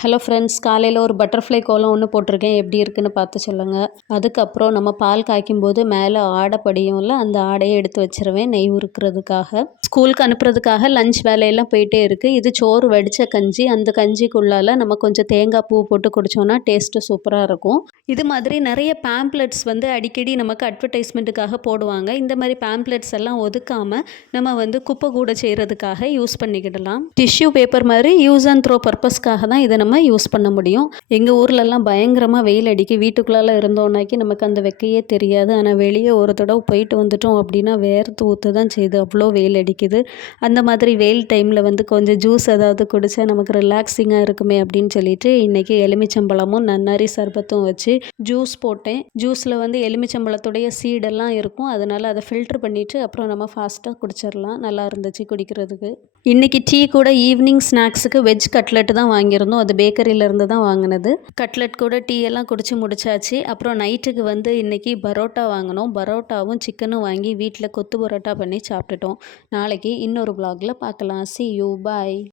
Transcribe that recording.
Hello friends காலையில் ஒரு butterfly கோலம் ஒன்று போட்டிருக்கேன். எப்படி இருக்குன்னு பார்த்து சொல்லுங்கள் அதுக்கப்புறம் நம்ம பால் காய்க்கும் போது மேலே ஆடை படியும்ல அந்த ஆடையை எடுத்து வச்சுருவேன் நெய் உருக்கிறதுக்காக. ஸ்கூலுக்கு அனுப்புறதுக்காக லஞ்ச் வேலையெல்லாம் போயிட்டே இருக்குது இது சோறு வடித்த கஞ்சி. அந்த கஞ்சிக்குள்ளால நம்ம கொஞ்சம் தேங்காய் பூ போட்டு குடித்தோன்னா டேஸ்ட்டு சூப்பராக இருக்கும். இது மாதிரி நிறைய பேம்ப்ளெட்ஸ் வந்து அடிக்கடி நமக்கு அட்வர்டைஸ்மெண்ட்டுக்காக போடுவாங்க. இந்த மாதிரி பேம்ப்ளெட்ஸ் எல்லாம் ஒதுக்காமல் நம்ம வந்து குப்பை கூட செய்கிறதுக்காக யூஸ் பண்ணிக்கிடலாம். டிஷ்யூ பேப்பர் மாதிரி யூஸ் அண்ட் த்ரோ பர்பஸ்க்காக தான் இதை நம்ம யூஸ் பண்ண முடியும். எங்கள் ஊர்லெல்லாம் பயங்கரமாக வெயில் அடிக்கி வீட்டுக்குள்ளால இருந்தோம்னாக்கி நமக்கு அந்த வெக்கையே தெரியாது. ஆனால் வெளியே ஒரு தடவை போயிட்டு வந்துட்டோம் அப்படின்னா வேர்த்து ஊற்ற தான் செய்யுது அவ்வளோ வெயில் அடிக்குது. அந்த மாதிரி வெயில் டைமில் வந்து கொஞ்சம் ஜூஸ் ஏதாவது குடித்தா நமக்கு ரிலாக்ஸிங்காக இருக்குமே அப்படின்னு சொல்லிட்டு இன்றைக்கி எலுமிச்சம்பழமும் நன்னாரி சர்பத்தும் வச்சு ஜூஸ் போட்டேன். ஜூஸில் வந்து எலுமிச்சம்பழத்துடைய சீடெல்லாம் இருக்கும். அதனால் அதை ஃபில்ட்ரு பண்ணிவிட்டு அப்புறம் நம்ம ஃபாஸ்ட்டாக குடிச்சிடலாம் நல்லா இருந்துச்சு குடிக்கிறதுக்கு. இன்றைக்கி டீ கூட ஈவினிங் ஸ்நாக்ஸுக்கு வெஜ் கட்லெட் தான் வாங்கியிருந்தோம். அது பேக்கரியிலேருந்து தான் வாங்கினது. கட்லெட் கூட டீ எல்லாம் குடிச்சு முடிச்சாச்சு. அப்புறம் நைட்டுக்கு வந்து இன்றைக்கி பரோட்டா வாங்கினோம். பரோட்டாவும் சிக்கனும் வாங்கி வீட்டில் கொத்து பரோட்டா பண்ணி சாப்பிட்டுட்டோம். நாளைக்கு இன்னொரு vlogல பார்க்கலாம். C you bye